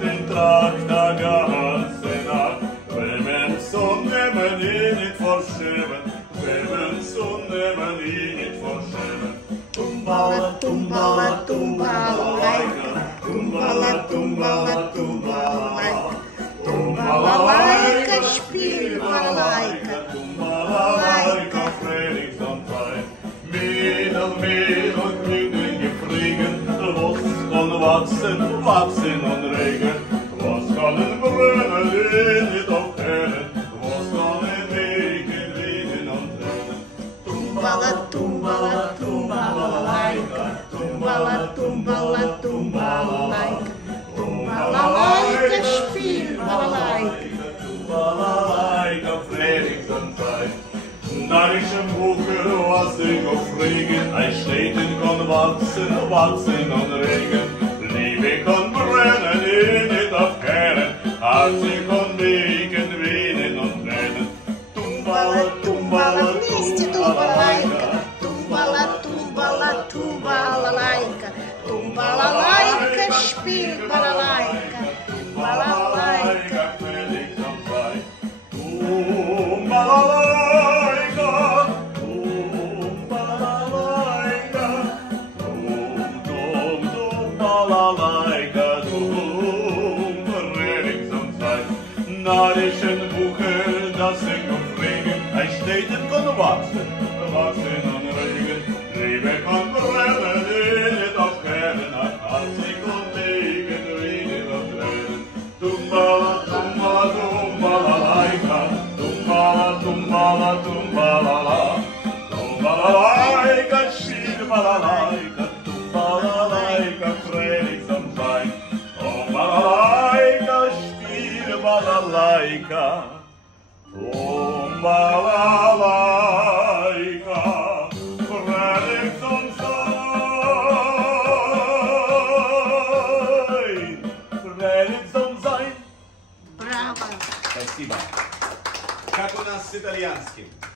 den Traktor ganze Nacht. Wenn Sonne man ihn nicht verschieben, wenn Sonne man ihn nicht verschieben. Tumbala, tumbala, tumbala, laika, tumbala, tumbala, tumbala, laika, tumbala, laika, spiel balalaika, tumbala, laika, Frühlingsanfall. Mädel und Jüngling gefliegen, los und wachsen, wachsen und regen. Was kann ein Brunnen nicht aufhören, was kann ein Wegen liegen und rennen. Tumbala, tumbala, tumbala, laika, tumbala, tumbala, tumbala, laika, tumbala, laika, spiel balalaika, tumbala, laika, Frühlingsanfall. Narischen Bucher, was ich auf Regen, ein Städten kann wachsen, wachsen und regen. Liebe kann brennen, nicht aufkehren, Herzen kann wegen, wehnen und rennen. Tumbala, tumbala, вместе тумбалайка, тумбала, тумбала, тумбалалайка, тумбалалайка, шпиль балалайка, балалайка. Narischen Bucher, das sing auf Regen, ein Städten kann wachsen, wachsen und regen. Liebe kann brennen, nicht aufkehren, Herzen kann wegen, wegen und rennen. Tumbala, tumbala, tumbala, laika, tumbala, tumbala, tumbala, la, tumbala, laika, spiel balalaika, tumbala, laika, Frühlingsanfall, tumbala, laika, spiel balalaika, tumbala, Frühlingsanfall. Браво! Спасибо. Как у нас с итальянским?